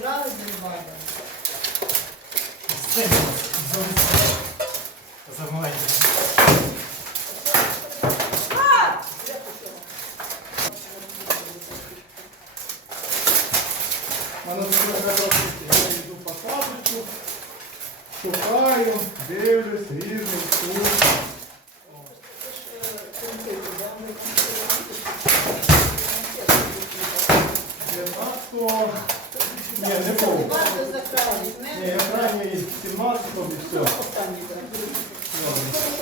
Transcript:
зібрали деревання. Все, замаємо. Вона зробила, я йду по папочку, шукаю, дивлюсь, різну штуку. Для нас Дев'ятнадцятого. Ні, не повністю. Ні, я крайній 17 і все. Добре.